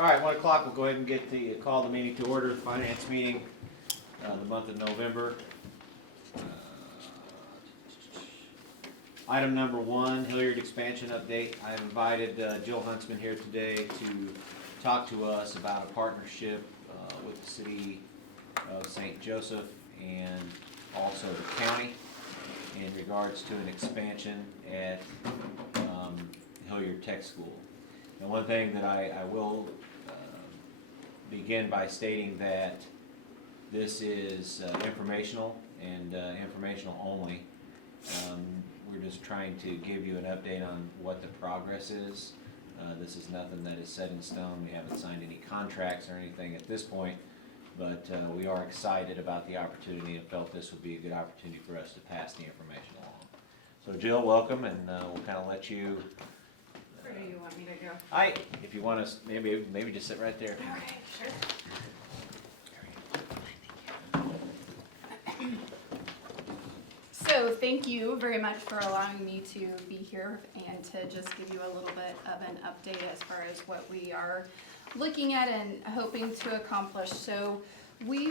All right, 1 o'clock, we'll go ahead and get the, call the meeting to order, the finance meeting, the month of November. Item number 1, Hilliard expansion update. I have invited Jill Huntsman here today to talk to us about a partnership with the city of St. Joseph and also the county in regards to an expansion at Hilliard Tech School. And one thing that I will begin by stating that this is informational and informational only. We're just trying to give you an update on what the progress is. This is nothing that is set in stone. We haven't signed any contracts or anything at this point, but we are excited about the opportunity and felt this would be a good opportunity for us to pass the information along. So Jill, welcome, and we'll kind of let you. Where do you want me to go? Hi, if you want to, maybe just sit right there. Okay, sure. So thank you very much for allowing me to be here and to just give you a little bit of an update as far as what we are looking at and hoping to accomplish. So we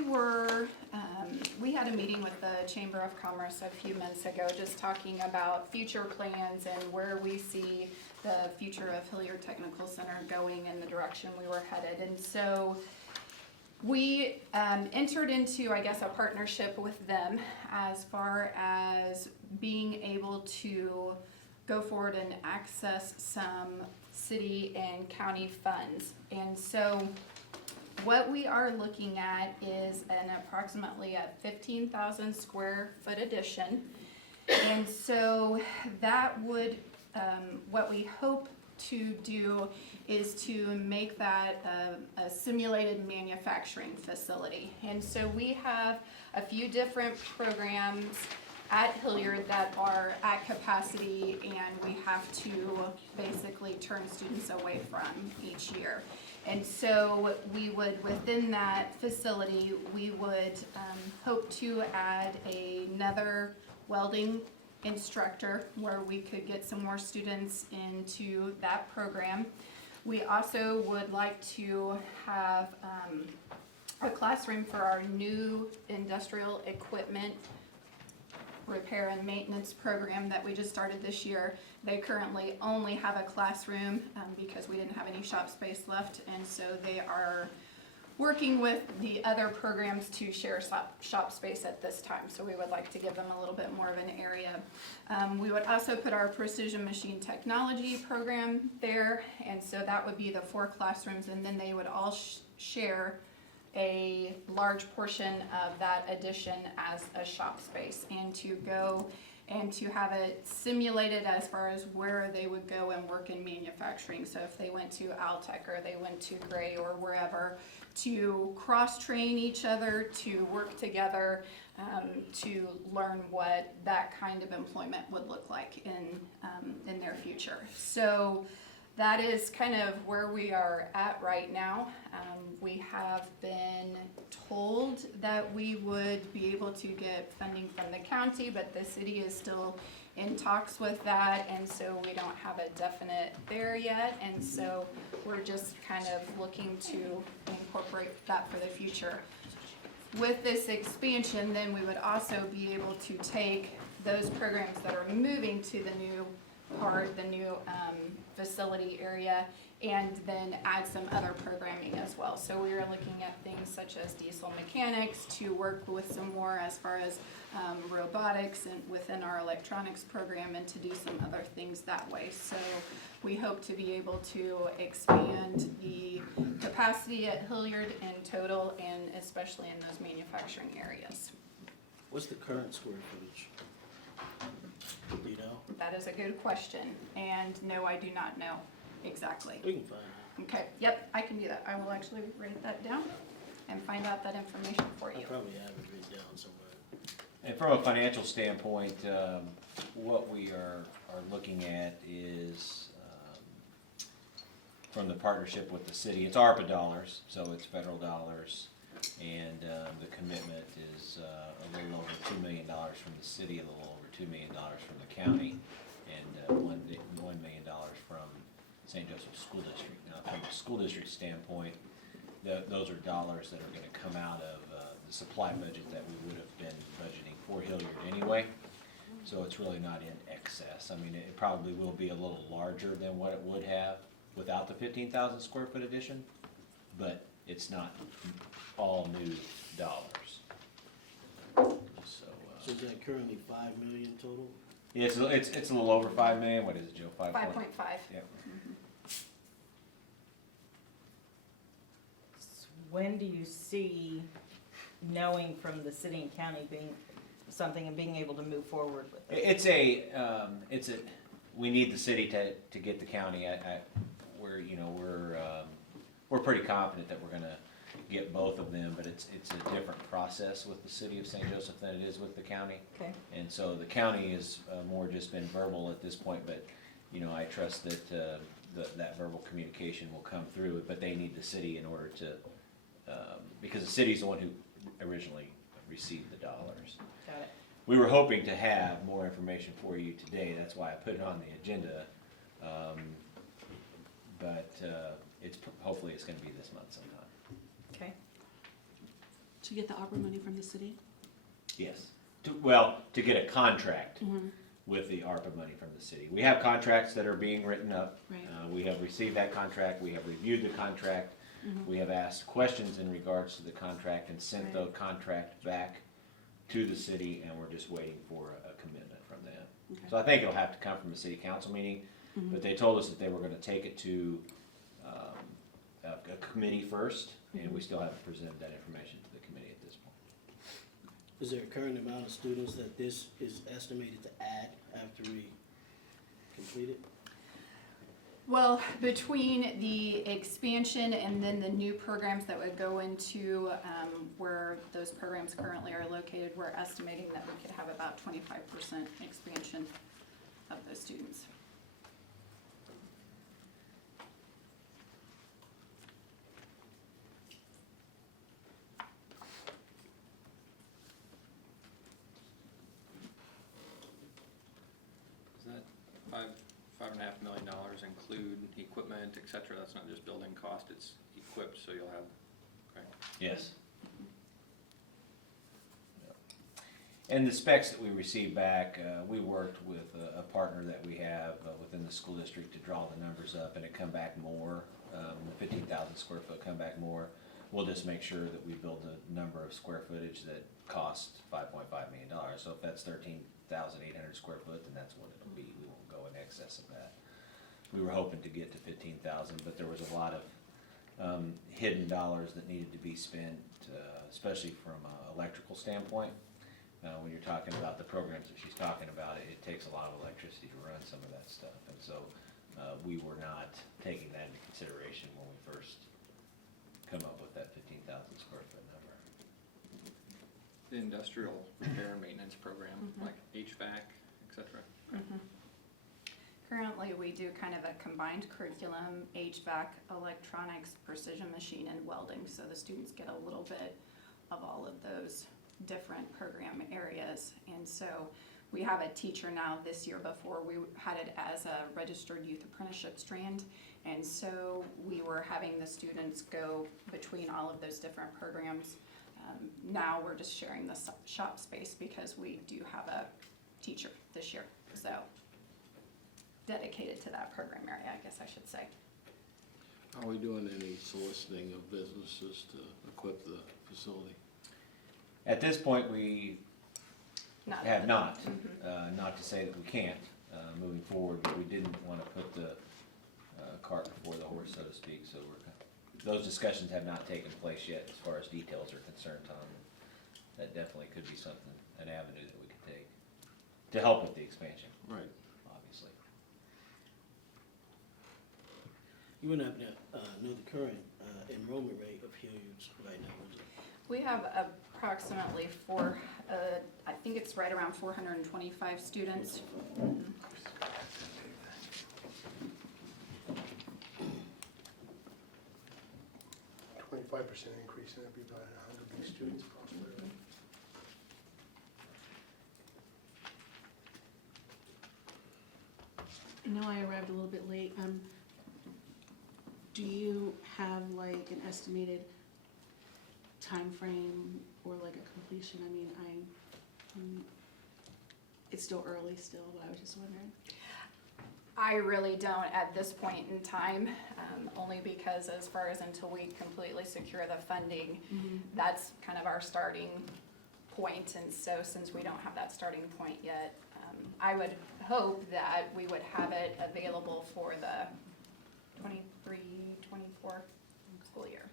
had a meeting with the Chamber of Commerce a few months ago just talking about future plans and where we see the future of Hilliard Technical Center going in the direction we were headed. And so we entered into, I guess, a partnership with them as far as being able to go forward and access some city and county funds. And so what we are looking at is an approximately a 15,000 square foot addition. And so that would, what we hope to do is to make that a simulated manufacturing facility. And so we have a few different programs at Hilliard that are at capacity, and we have to basically turn students away from each year. And so we would, within that facility, we would hope to add another welding instructor where we could get some more students into that program. We also would like to have a classroom for our new industrial equipment repair and maintenance program that we just started this year. They currently only have a classroom because we didn't have any shop space left, and so they are working with the other programs to share shop space at this time. So we would like to give them a little bit more of an area. We would also put our precision machine technology program there, and so that would be the 4 classrooms, and then they would all share a large portion of that addition as a shop space, and to go and to have it simulated as far as where they would go and work in manufacturing. So if they went to Altech or they went to Gray or wherever, to cross-train each other, to work together, to learn what that kind of employment would look like in their future. So that is kind of where we are at right now. We have been told that we would be able to get funding from the county, but the city is still in talks with that, and so we don't have a definite there yet, and so we're just kind of looking to incorporate that for the future. With this expansion, then we would also be able to take those programs that are moving to the new part, the new facility area, and then add some other programming as well. So we are looking at things such as diesel mechanics to work with some more as far as robotics and within our electronics program, and to do some other things that way. So we hope to be able to expand the capacity at Hilliard in total, and especially in those manufacturing areas. What's the current square footage? Do you know? That is a good question, and no, I do not know exactly. We can find out. Okay, yep, I can do that. I will actually write that down and find out that information for I you. probably have it written down somewhere. And from a financial standpoint, what we are looking at is from the partnership with the city. It's ARPA dollars, so it's federal dollars, and the commitment is a little over $2 million from the city, a little over $2 million from the county, and $1 million from St. Joseph School District. Now, from the school school district standpoint, those are dollars that are gonna come out of the supply budget that we would have been budgeting for Hilliard anyway. So it's really not in excess. I mean, it probably will be a little larger than what it would have without the 15,000 square foot addition, but it's not all new dollars. So, So is that currently 5 million total? yeah, it's a little over 5 million. What is it, Joe? 5.5. Yep. When do you see knowing from the city and county being something and being able to move forward with it? We need the city to get the county at where, we're pretty confident that we're gonna get both of them, but it's a different process with the city of St. Joseph than it is with the county. Okay, And so the county is more just been verbal at this point, but, I trust that that verbal communication will come through, but they need the city in order to, because the city's the one who originally received the dollars. got it. We were hoping to have more information for you today, that's why I put it on the agenda. But hopefully it's gonna be this month sometime. Okay, To get the opera money from the city? Yes, to get a contract with the ARPA money from the city. We have contracts that are being written up. Right. We have received that contract, we have reviewed the contract, we have asked questions in regards to the contract and sent the Right. contract back to the city, and we're just waiting for a commitment from them. Okay. So I think it'll have to come from a city council meeting, but they told us that they were gonna take it to a committee first, and we still haven't presented that information to the committee at this point. Is there a current amount of students that this is estimated to add after we complete it? Well, between the expansion and then the new programs that would go into where those programs currently are located, we're estimating that we could have about 25% expansion of those students. Does that $5.5 million include equipment, et cetera? That's not just building cost, it's equipped, so you'll have, okay. Yes. And the specs that we received back, we worked with a partner that we have within the school district to draw the numbers up, and it come back more, the 15,000 square foot come back more. We'll just make sure that we build a number of square footage that costs $5.5 million. So if that's 13,800 square foot, then that's what it'll be. We won't go in excess of that. We were hoping to get to 15,000, but there was a lot of hidden dollars that needed to be spent, especially from an electrical standpoint. When you're talking about the programs that she's talking about, it takes a lot of electricity to run some of that stuff. And so we were not taking that into consideration when we first come up with that 15,000 square foot number. The industrial repair and maintenance program, like HVAC, et cetera. Currently, we do kind of a combined curriculum, HVAC, electronics, precision machine, and welding, so the students get a little bit of all of those different program areas. And so we have a teacher now this year. Before we had it as a registered youth apprenticeship strand, and so we were having the students go between all of those different programs. Now we're just sharing the shop space because we do have a teacher this year, so dedicated to that program area, I guess I should say. Are we doing any soliciting of businesses to equip the facility? At this point, we Not have not. Not to say that we can't moving forward, but we didn't want to put the cart before the horse, so to speak. So those discussions have not taken place yet as far as details are concerned, Tom. That definitely could be something, an avenue that we could take to help with the expansion, Right. obviously. You wouldn't happen to know the current enrollment rate of Hilliard's right now, would you? We have approximately I think it's right around 425 students. 25% increase, and that'd be about 100 new students possibly. I know I arrived a little bit late. Do you like an estimated time frame or like a completion? I mean, it's still early still, but I was just wondering. I really don't at this point in time, only because as far as until we completely secure the funding, that's kind of our starting point. And so since we don't have that starting point yet, I would hope that we would have it available for the 23-24 school year.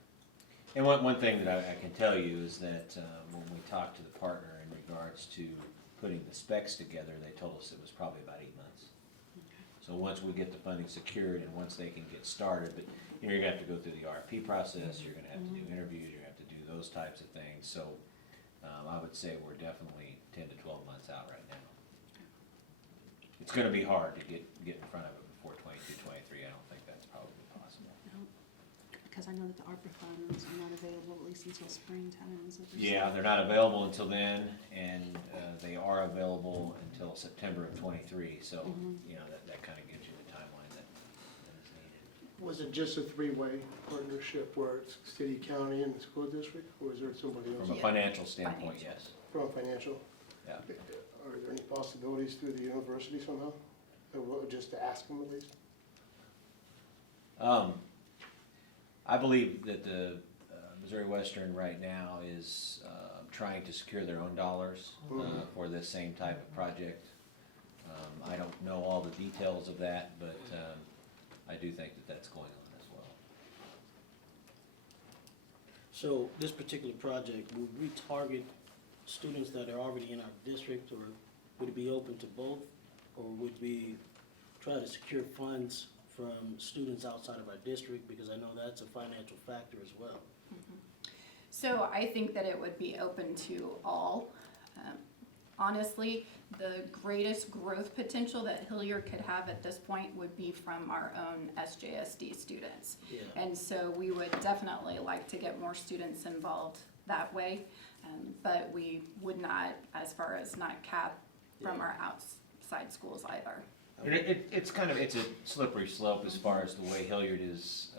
And one thing that I can tell you is that when we talked to the partner in regards to putting the specs together, they told us it was probably about 8 months. So once we get the funding secured and once they can get started, but you know, you're gonna have to go through the RFP process, you're gonna have to do interviews, you're gonna have to do those types of things. So I would say we're definitely 10 to 12 months out right now. It's gonna be hard to get in front of it before 22, 23. I don't think that's probably possible. No, because I know that the ARPA funds are not available at least until springtime. Is what they're Yeah, saying. they're not available until then, and they are available until September of 23. So you know that kind of gives you the timeline that is needed. Was it just a three-way partnership where it's city, county, and the school district, or is there somebody else? From a Yeah. financial standpoint, Financial. yes. From a financial? Yeah. Are there any possibilities through the university somehow? Or just to ask them at least? I believe that the Missouri Western right now is trying to secure their own dollars for this same type of project. I don't know all the details of that, but I do think that that's going on as well. So this particular project, would we target students that are already in our district, or would it be open to both? Or would we try to secure funds from students outside of our district, because I know that's a financial factor as well? So I think that it would be open to all. Honestly, the greatest growth potential that Hilliard could have at this point would be from our own SJSD students. Yeah. And so we would definitely like to get more students involved that way, but we would not, as far as not cap from our outside schools either. And it's a slippery slope as far as the way Hilliard is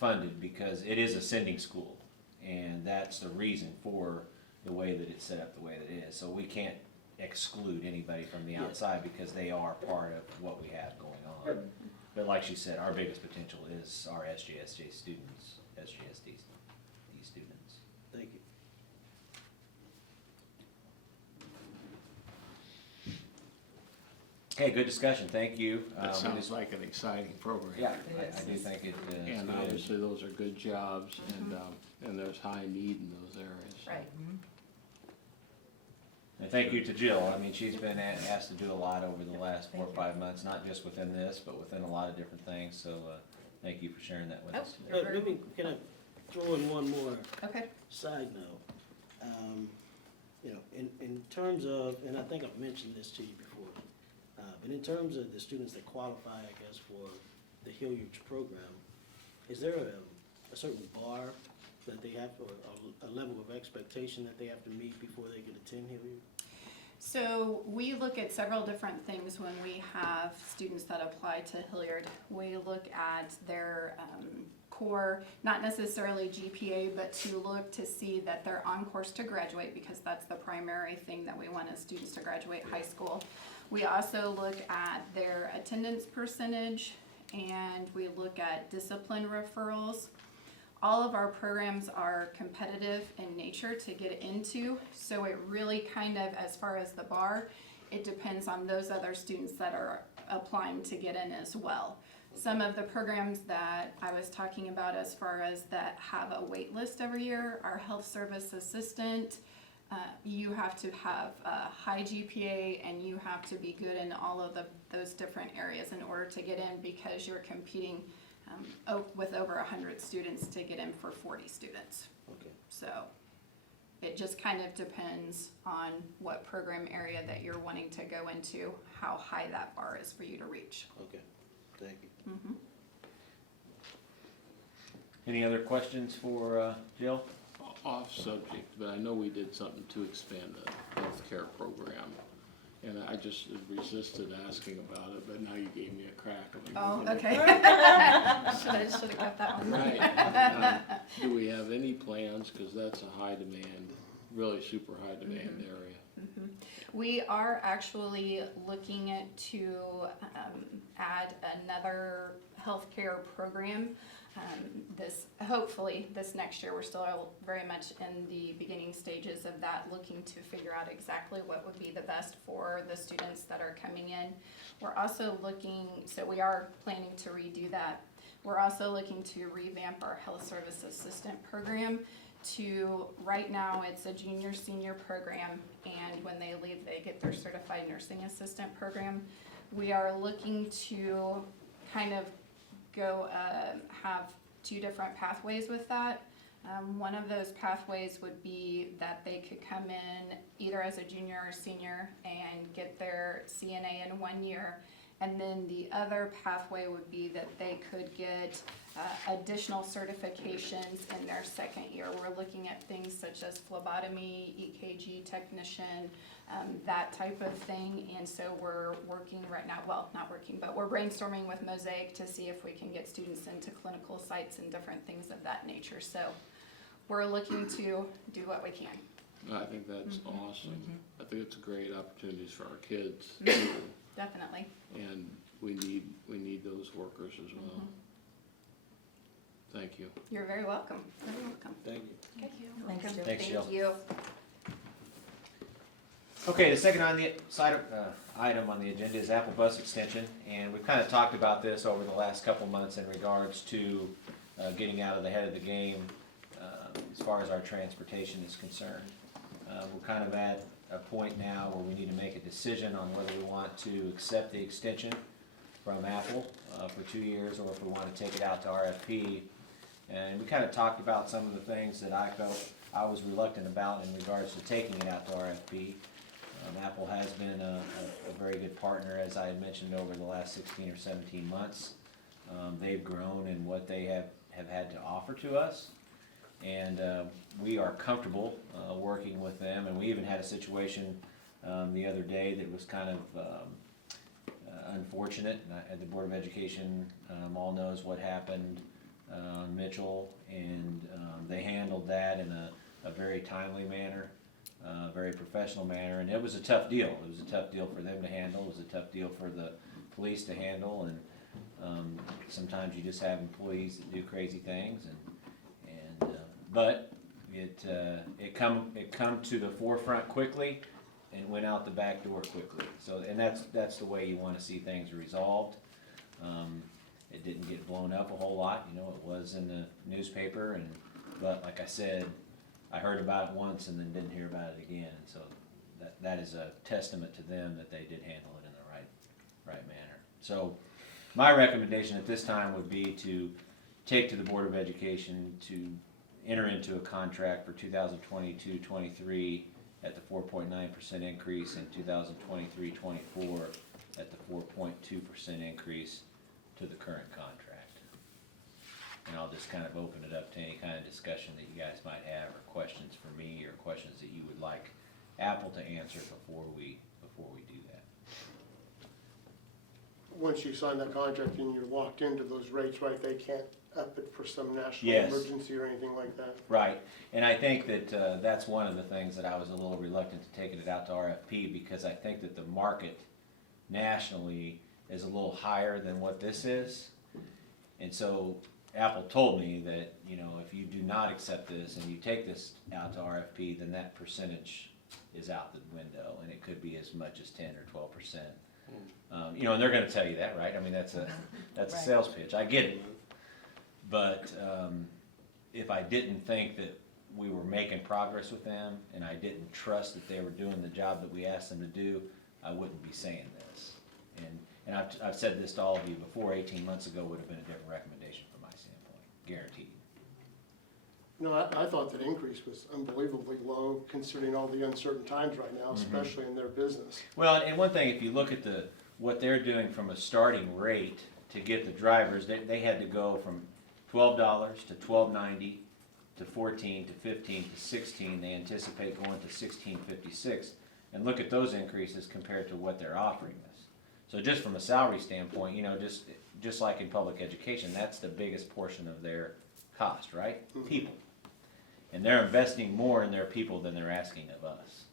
funded, because it is a sending school, and that's the reason for the way that it's set up the way that it is. So we can't exclude anybody from the outside because they are part of what we have going on. But like she said, our biggest potential is our SJSD students. Thank you. Okay, good discussion. Thank you. That sounds like an exciting program. Yeah, It I do is. think it is And good. obviously, those are good jobs, and there's high need in those areas. Right. And thank you to Jill. I mean, she's been asked to do a lot over the last 4 or 5 months, not just within this, but within a lot of different things. So thank you for sharing that with us today. Let me, can I throw in one more Okay. side note? You know, in terms of, and I think I've mentioned this to you before, but in terms of the students that qualify, I guess, for the Hilliard program, is there a certain bar that they have, or a level of expectation that they have to meet before they can attend Hilliard? So we look at several different things when we have students that apply to Hilliard. We look at their core, not necessarily GPA, but to look to see that they're on course to graduate, because that's the primary thing that we want as students to graduate high school. We also look at their attendance percentage, and we look at discipline referrals. All of our programs are competitive in nature to get into, so it really kind of, as far as the bar, it depends on those other students that are applying to get in as well. Some of the programs that I was talking about as far as that have a wait list every year, our health service assistant, you have to have a high GPA and you have to be good in all of those different areas in order to get in, because you're competing with over 100 students to get in for 40 students. Okay. So it just kind of depends on what program area that you're wanting to go into, how high that bar is for you to reach. Okay, thank you. Any other questions for Jill? Off subject, but I know we did something to expand the healthcare program, and I just resisted asking about it, but now you gave me a crack. Oh, okay. Should have got that one. Right. Do we have any plans, because that's a high demand, really super high demand area? We are actually looking to add another healthcare program. Hopefully this next year. We're still very much in the beginning stages of that, looking to figure out exactly what would be the best for the students that are coming in. We're also looking, so we are planning to redo that. We're also looking to revamp our health service assistant program to, right now it's a junior senior program, and when they leave they get their certified nursing assistant program. We are looking to kind of go have two different pathways with that. One of those pathways would be that they could come in either as a junior or senior and get their CNA in 1 year. And then the other pathway would be that they could get additional certifications in their second year. We're looking at things such as phlebotomy, EKG technician, that type of thing. And so we're working right now, well, not working, but we're brainstorming with Mosaic to see if we can get students into clinical sites and different things of that nature. So we're looking to do what we can. I think that's awesome. I think it's great opportunities for our kids, Definitely. and we need those workers as well. Thank you. You're very welcome. Very welcome. Thank you. Thank you. Thanks, Jill. Thanks, Jill. Thank you. Okay, the second on the item on the agenda is Apple Bus Extension, and we've kind of talked about this over the last couple months in regards to getting out of the head of the game as far as our transportation is concerned. We're kind of at a point now where we need to make a decision on whether we want to accept the extension from Apple for 2 years, or if we want to take it out to RFP. And we kind of talked about some of the things that I felt I was reluctant about in regards to taking it out to RFP. Apple has been a very good partner, as I had mentioned, over the last 16 or 17 months. They've grown in what they have had to offer to us, and we are comfortable working with them. And we even had a situation the other day that was kind of unfortunate. And the Board of Education all knows what happened on Mitchell, and they handled that in a very timely manner. Very professional manner, and it was a tough deal. It was a tough deal for them to handle. It was a tough deal for the police to handle, and sometimes you just have employees that do crazy things, but it come to the forefront quickly and went out the back door quickly. So, and that's the way you want to see things resolved. It didn't get blown up a whole lot, you know. It was in the newspaper, but like I said, I heard about it once and then didn't hear about it again, and so that is a testament to them that they did handle it in the right manner. So my recommendation at this time would be to take to the Board of Education to enter into a contract for 2022-23 at the 4.9% increase, and 2023-24 at the 4.2% increase to the current contract. And I'll just kind of open it up to any kind of discussion that you guys might have, or questions for me, or questions that you would like Apple to answer before we do that. Once you sign that contract and you're locked into those rates, right, they can't up it for some national Yes. emergency or anything like that? Right, and I think that that's one of the things that I was a little reluctant to taking it out to RFP, because I think that the market nationally is a little higher than what this is. And so Apple told me that, you know, if you do not accept this and you take this out to RFP, then that percentage is out the window, and it could be as much as 10 or 12%. You know, and they're going to tell you that, right? I mean, that's a Right. sales pitch. I get it, but if I didn't think that we were making progress with them, and I didn't trust that they were doing the job that we asked them to do, I wouldn't be saying this. And I've said this to all of you before. 18 months ago would have been a different recommendation from my standpoint, guaranteed. No, I thought that increase was unbelievably low considering all the uncertain times right now, especially in their business. Well, and one thing, if you look at what they're doing from a starting rate to get the drivers, they had to go from $12 to $12.90 to $14 to $15 to $16. They anticipate going to $16.56, and look at those increases compared to what they're offering us. So just from a salary standpoint, you know, just like in public education, that's the biggest portion of their cost, right? Mhm. People. And they're investing more in their people than they're asking of us.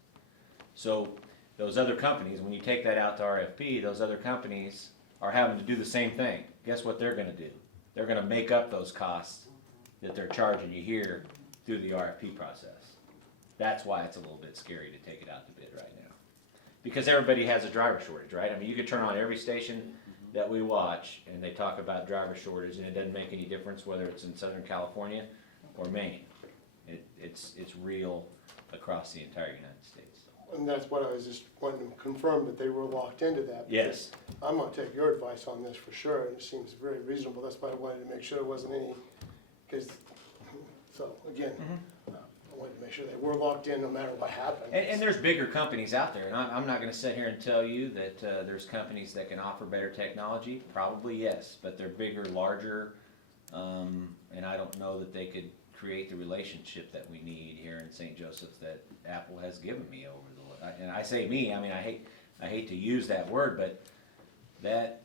So those other companies, when you take that out to RFP, those other companies are having to do the same thing. Guess what they're gonna do? They're gonna make up those costs that they're charging you here through the RFP process. That's why it's a little bit scary to take it out to bid right now. Because everybody has a driver shortage, right? I mean, you could turn on every station that we watch and they talk about driver shortage, and it doesn't make any difference whether it's in Southern California or Maine. It's real across the entire United States. And that's what I was just wanting to confirm, that they were locked into that. Yes. I'm gonna take your advice on this for sure, and it seems very reasonable. That's why I wanted to make sure there wasn't any, because, so, again, I wanted to make sure they were locked in no matter what happened. And there's bigger companies out there, and I'm not gonna sit here and tell you that there's companies that can offer better technology. Probably yes, but they're bigger, larger, and I don't know that they could create the relationship that we need here in St. Joseph that Apple has given me over the, and I say me, I mean, I hate to use that word, but that,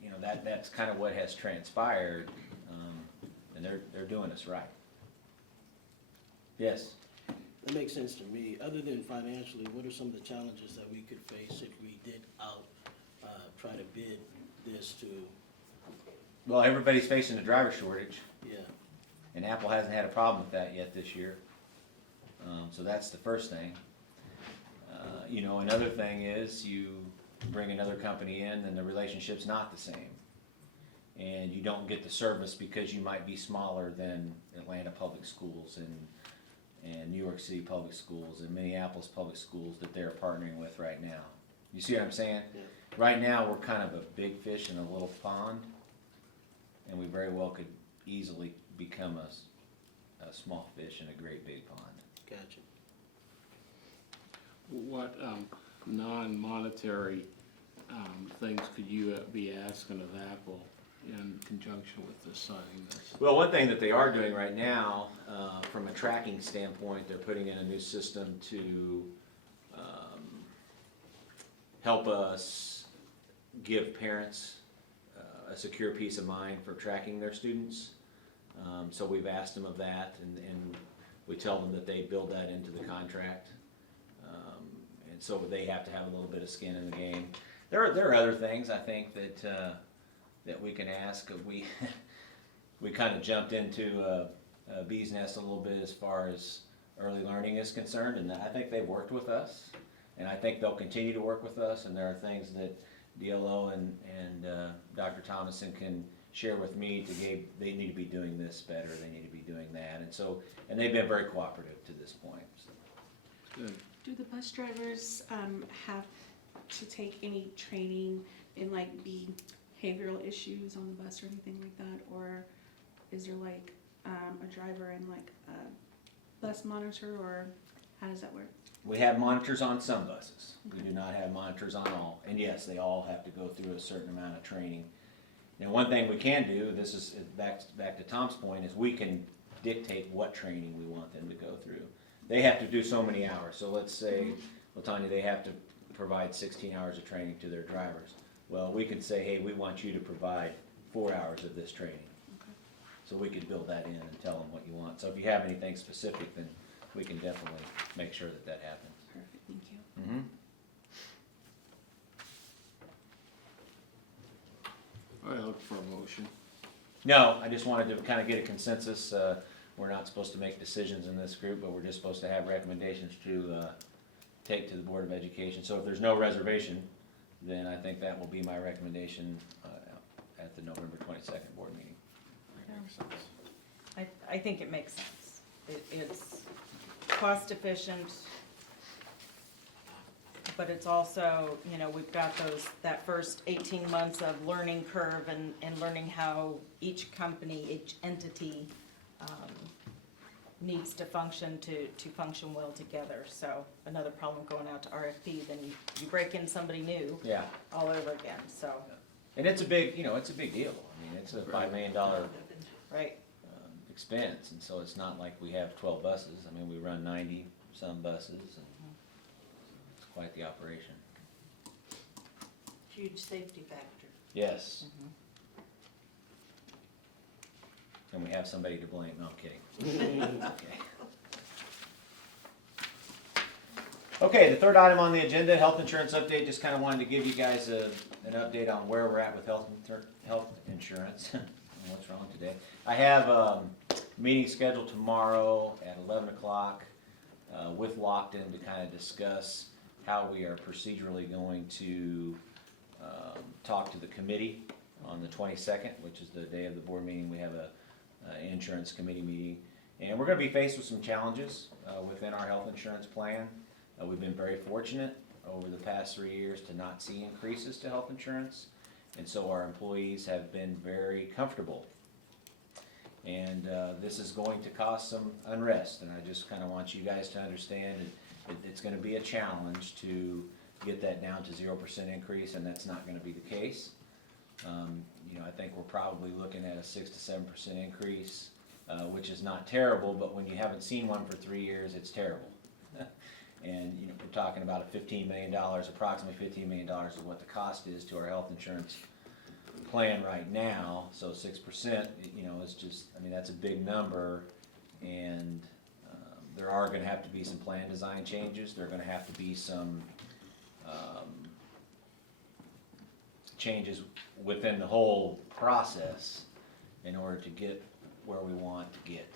you know, that's kind of what has transpired, and they're doing us right. Yes? That makes sense to me. Other than financially, what are some of the challenges that we could face if we did try to bid this to, Well, everybody's facing a driver shortage, yeah, and Apple hasn't had a problem with that yet this year. So that's the first thing. You know, another thing is you bring another company in and the relationship's not the same. And you don't get the service because you might be smaller than Atlanta Public Schools and New York City Public Schools and Minneapolis Public Schools that they're partnering with right now. You see what I'm saying? Yeah. Right now, we're kind of a big fish in a little pond, and we very well could easily become a small fish in a great big pond. gotcha. What non-monetary things could you be asking of Apple in conjunction with this signing this? Well, one thing that they are doing right now, from a tracking standpoint, they're putting in a new system to help us give parents a secure peace of mind for tracking their students. So we've asked them of that, and we tell them that they build that into the contract. And so they have to have a little bit of skin in the game. There are other things I think that we can ask. We kind of jumped into a bee's nest a little bit as far as early learning is concerned, and I think they've worked with us, and I think they'll continue to work with us. And there are things that DLO and Dr. Thomason can share with me they need to be doing this better, they need to be doing that, and they've been very cooperative to this point. So. Good. Do the bus drivers have to take any training in like behavioral issues on the bus or anything like that? Or is there like a driver and like a bus monitor, or how does that work? We have monitors on some buses. We do not have monitors on all. And yes, they all have to go through a certain amount of training. Now, one thing we can do, this is back to Tom's point, is we can dictate what training we want them to go through. They have to do so many hours. So let's say, Latanya, they have to provide 16 hours of training to their drivers. Well, we can say, hey, we want you to provide 4 hours of this training. Okay. So we can build that in and tell them what you want. So if you have anything specific, then we can definitely make sure that happens. Perfect, thank you. Mm-hmm. All right, look for a motion. No, I just wanted to kind of get a consensus. We're not supposed to make decisions in this group, but we're just supposed to have recommendations to take to the Board of Education. So if there's no reservation, then I think that will be my recommendation at the November 22nd board meeting. I think it makes sense. It's cost efficient, but it's also, you know, we've got that first 18 months of learning curve and learning how each company, each entity needs to function to function well together. So another problem going out to RFP, then you break in somebody new Yeah, all over again, so, and it's a big deal. I mean, it's a $5 million right. expense, and so it's not like we have 12 buses. I mean, we run 90 some buses, and it's quite the operation. Huge safety factor. Yes. And we have somebody to blame, no, I'm kidding. Okay. Okay, the third item on the agenda, health insurance update, just kinda wanted to give you guys an update on where we're at with health insurance. What's wrong today? I have a meeting scheduled tomorrow at 11 o'clock with Lockton to kind of discuss how we are procedurally going to talk to the committee on the 22nd, which is the day of the board meeting. We have a insurance committee meeting, and we're going to be faced with some challenges within our health insurance plan. We've been very fortunate over the past 3 years to not see increases to health insurance, and so our employees have been very comfortable. And this is going to cause some unrest, and I just kind of want you guys to understand it's going to be a challenge to get that down to 0% increase, and that's not going to be the case. You know, I think we're probably looking at a 6 to 7% increase, which is not terrible, but when you haven't seen one for 3 years, it's terrible. And you know, we're talking about a $15 million, approximately $15 million is what the cost is to our health insurance plan right now. So 6%, you know, is just, I mean, that's a big number, and there are going to have to be some plan design changes. There are going to have to be some changes within the whole process in order to get where we want to get.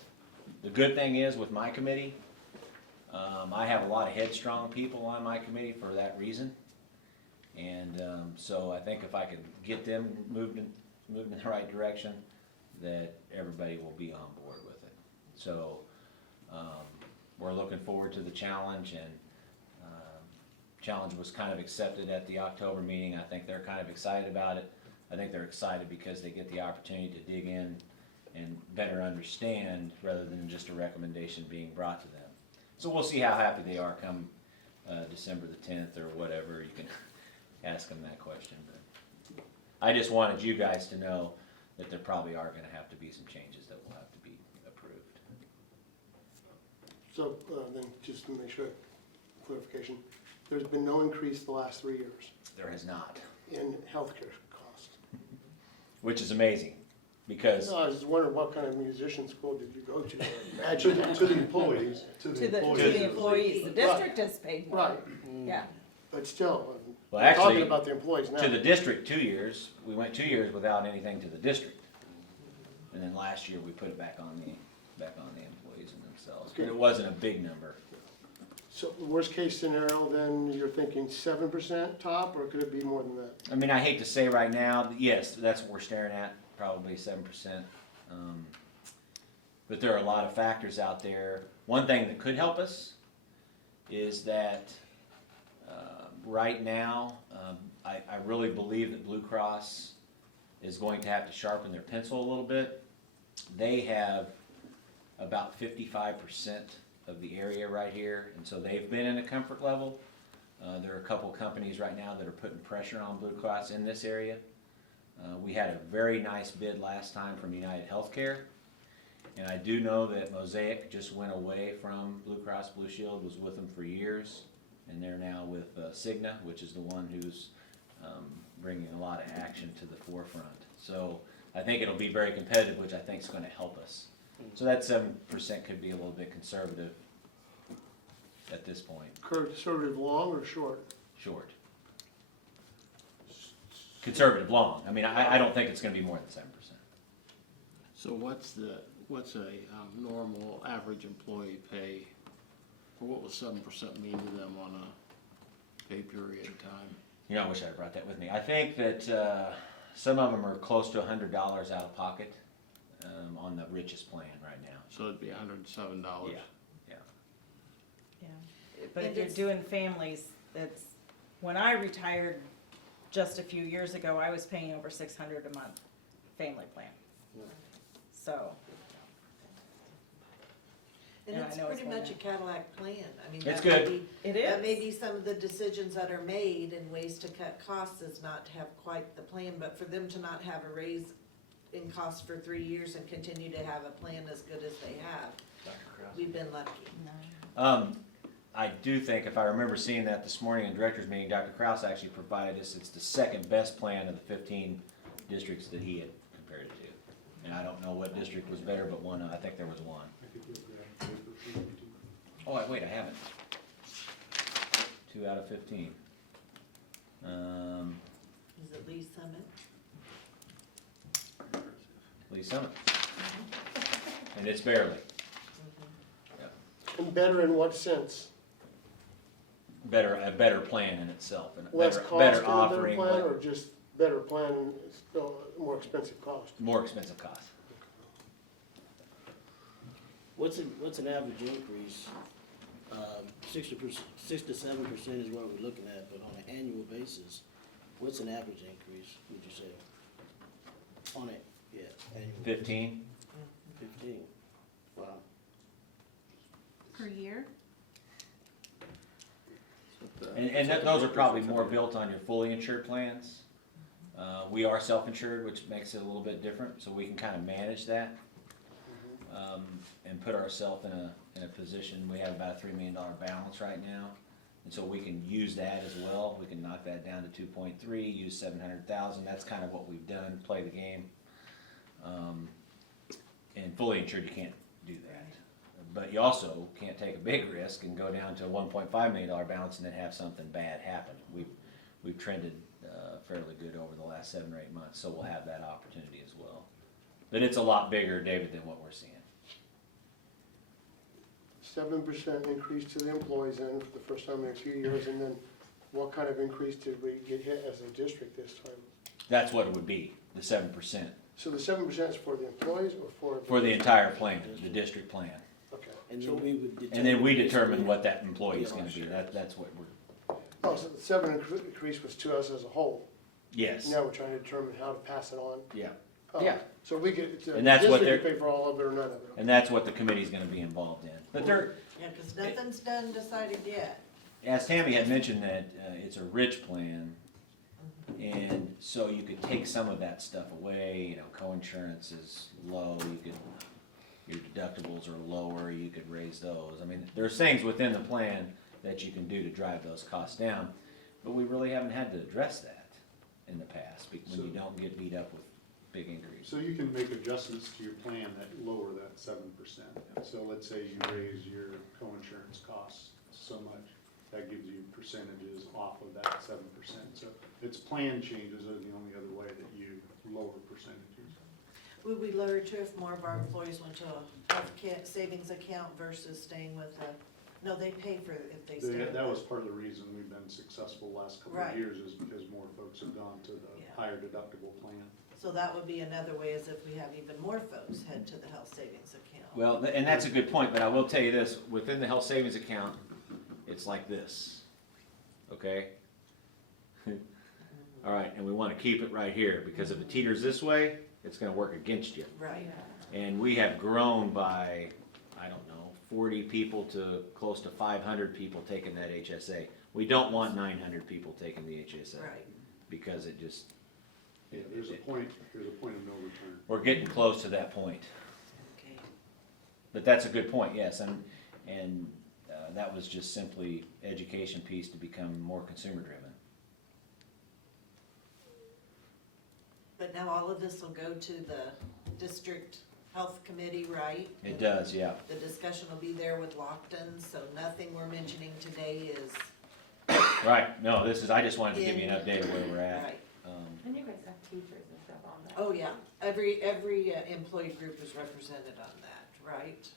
The good thing is with my committee, I have a lot of headstrong people on my committee for that reason. And so I think if I could get them moved in the right direction, that everybody will be on board with it. So we're looking forward to the challenge, and challenge was kind of accepted at the October meeting. I think they're kind of excited about it. I think they're excited because they get the opportunity to dig in and better understand rather than just a recommendation being brought to them. So we'll see how happy they are come December the 10th or whatever. You can ask them that question. But I just wanted you guys to know that there probably are going to have to be some changes that will have to be approved. So then, just to make sure, clarification, there's been no increase the last 3 years There has not, in healthcare costs. which is amazing because No, I was just wondering what kind of musician school did you go to? To the employees, to the employees. employees, the district has paid more. Right, Yeah, but still, Well, we're talking actually, about the employees now. to the district 2 years. We went 2 years without anything to the district, and then last year we put it back on the employees and themselves. But it wasn't a big number. So the worst case scenario, then you're thinking 7% top, or could it be more than that? I mean, I hate to say right now, yes, that's what we're staring at, probably 7%. But there are a lot of factors out there. One thing that could help us is that right now, I really believe that Blue Cross is going to have to sharpen their pencil a little bit. They have about 55% of the area right here, and so they've been in a comfort level. There are a couple companies right now that are putting pressure on Blue Cross in this area. We had a very nice bid last time from United Healthcare, and I do know that Mosaic just went away from Blue Cross Blue Shield, was with them for years, and they're now with Cigna, which is the one who's bringing a lot of action to the forefront. So I think it'll be very competitive, which I think is going to help us. So that 7% could be a little bit conservative at this point. Conservative long or short? Short. Conservative long. I mean, I don't think it's going to be more than 7%. So what's a normal average employee pay, or what will 7% mean to them on a pay period of time? You know, I wish I had brought that with me. I think that some of them are close to $100 out of pocket on the richest plan right now. So it'd be $107. Yeah. yeah. But if you're doing families, it's, when I retired just a few years ago, I was paying over $600 a month, family plan. So. And And I it's know it's pretty going much a down. Cadillac plan. I mean, It's that may good. be- It That may is. be some of the decisions that are made and ways to cut costs is not to have quite the plan, but for them to not have a raise in cost for 3 years and continue to have a plan as good as they have, we've been lucky. No. I do think, if I remember seeing that this morning in director's meeting, Dr. Kraus actually provided us, it's the second best plan of the 15 districts that he had compared it to. And I don't know what district was better, but one, I think there was one. Oh, wait, I haven't. 2 out of 15. Is it Lee Summit? Lee Summit. And it's barely. And better in what sense? Better, a better plan in itself, and a Less better, cost better in a better offering, plan, or just better plan and still more expensive cost? more expensive cost. What's an average increase? 6 to 7% is what we're looking at, but on an annual basis, what's an average increase, would you say? On it, yeah, annual. 15? 15, wow. Per year? And those are probably more built on your fully insured plans. We are self-insured, which makes it a little bit different, so we can kind of manage that. And put ourselves in a position, we have about a $3 million balance right now. And so we can use that as well. We can knock that down to 2.3, use 700,000. That's kind of what we've done, play the game. And fully insured, you can't do that. But you also can't take a big risk and go down to a $1.5 million balance and then have something bad happen. We've trended fairly good over the last 7 or 8 months, so we'll have that opportunity as well. But it's a lot bigger, David, than what we're seeing. 7% increase to the employees in for the first time in a few years, and then what kind of increase did we get hit as a district this time? That's what it would be, the 7%. So the 7% is for the employees or for? For the entire plan, the district plan. Okay. And So- then we would determine. And then we determine what that employee is gonna be. That's what we're, Oh, so the 7 increase was to us as a whole. yes, Now we're trying to determine how to pass it on. yeah. Oh, Yeah. So we could, the And that's what district could pay for all of it or none of it. And that's what the committee's gonna be involved in. But there, Yeah, cause nothing's done decided yet. as Tammy had mentioned that it's a rich plan, and so you could take some of that stuff away, you know, co-insurance is low, your deductibles are lower, you could raise those. I mean, there's things within the plan that you can do to drive those costs down, but we really haven't had to address that in the past, when you don't get beat up with big increases. So you can make adjustments to your plan that lower that 7%. So let's say you raise your co-insurance costs so much, that gives you percentages off of that 7%. So it's plan changes are the only other way that you lower percentages. Would we lower too if more of our employees went to a health savings account versus staying with a, no, they pay for it if they stay with That was part of the reason we've been successful the last couple Right. of years is because more folks have gone to the Yeah. higher deductible plan. So that would be another way, is if we have even more folks head to the health savings account. Well, and that's a good point, but I will tell you this, within the health savings account, it's like this, okay? All right, and we wanna keep it right here, because if it teeters this way, it's gonna work against you. Right. And we have grown by, I don't know, 40 people to close to 500 people taking that HSA. We don't want 900 people taking the HSA. Right. Because it just, Yeah, there's a point of no return. we're getting close to that point. Okay. But that's a good point, yes, and that was just simply education piece to become more consumer driven. But now all of this will go to the district health committee, right? It does, yeah. The discussion will be there with Lockton, so nothing we're mentioning today is, Right, no, I just wanted to give you an update of where we're at. right. And you guys have teachers and stuff on that. Oh, yeah, every employee group is represented on that, right?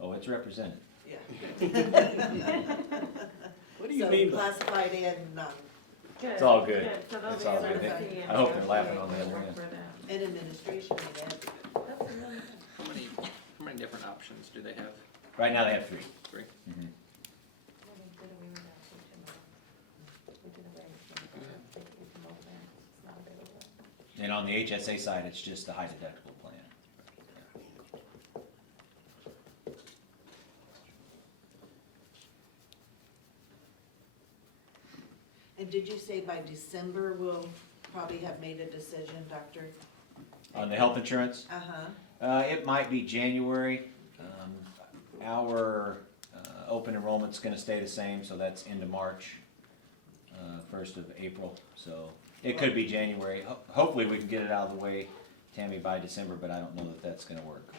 Oh, it's represented. Yeah. What do you mean by? So classified and non, Good, It's all good. So they'll It's be all able to good. see and I hope they're laughing on negotiate the other work end. for them. and administration and advocate. That's really How many different options do they have? Right now they have 3. 3? Mhm. Well, they did away with that section of- we did away with the remote plan. It's not available. And on the HSA side, it's just the high deductible plan. And did you say by December we'll probably have made a decision, Doctor? On the health insurance, Uh-huh, it might be January. Our open enrollment's gonna stay the same, so that's into March, 1st of April. So it could be January. Hopefully we can get it out of the way Tammy by December, but I don't know that that's gonna work.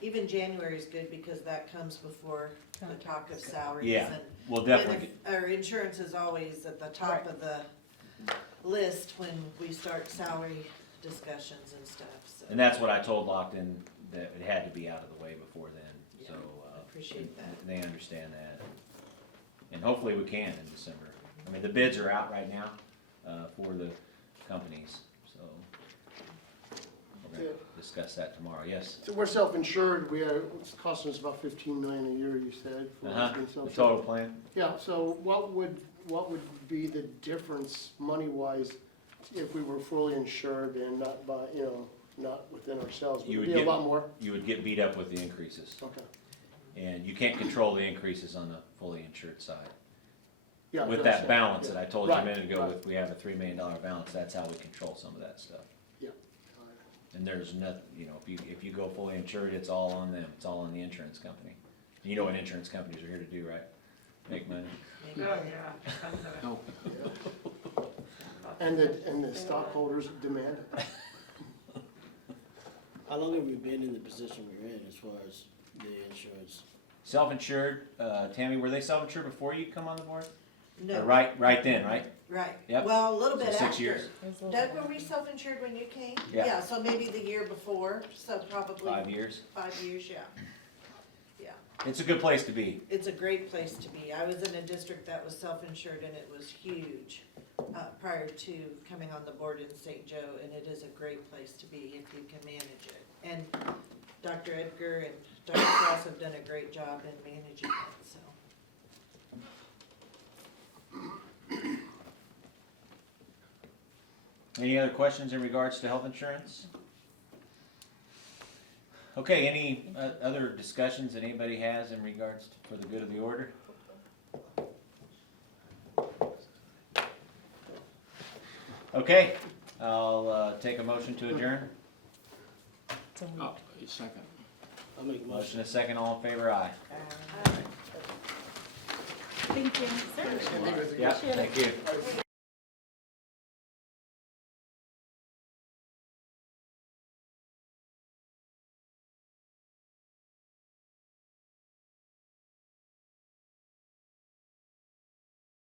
Even January is good because that comes before the talk of salaries Yeah, and. we'll definitely, And if- Our insurance is always at the top of the list when we start salary discussions and stuff, so. and that's what I told Lockton, that it had to be out of the way before then, so. I appreciate that. They understand that. And hopefully we can in December. I mean, the bids are out right now, for the companies, so. We're gonna discuss that tomorrow, yes. So we're self-insured, it's costing us about 15 million a year, you said. for us being The self-insured. total plan? Yeah, so what would be the difference money-wise if we were fully insured and not by, not within ourselves? You Would would it be a get- lot more? You would get beat up with the increases. Okay. And you can't control the increases on the fully insured side. Yeah, With I that understand. balance that I told you a Right, minute ago, right. with, we have a $3 million balance, that's how we control some of that stuff. Yeah. And there's nothing, if you go fully insured, it's all on them, it's all on the insurance company. You know what insurance companies are here to do, right? Make money. No, And the stockholders demand it. How long have we been in the position we're in as far as the insurance? Self-insured, Tammy, were they self-insured before you come on the board? No, Right then, right? right. Yep. Well, a little So bit 6 after. years, Doug, were we self-insured when you came? Yeah. So maybe the year before, so probably 5 years. 5 years, yeah. Yeah, It's a good place to be. it's a great place to be. I was in a district that was self-insured and it was huge prior to coming on the board in St. Joe, and it is a great place to be if you can manage it. And Dr. Edgar and Dr. Cross have done a great job in managing it, so. Any other questions in regards to health insurance? Okay, any other discussions that anybody has in regards to, for the good of the order? Okay, I'll take a motion to adjourn. oh, a second. I'll make a Motion motion. a second, all in favor, aye. Thank you. Yeah, thank you.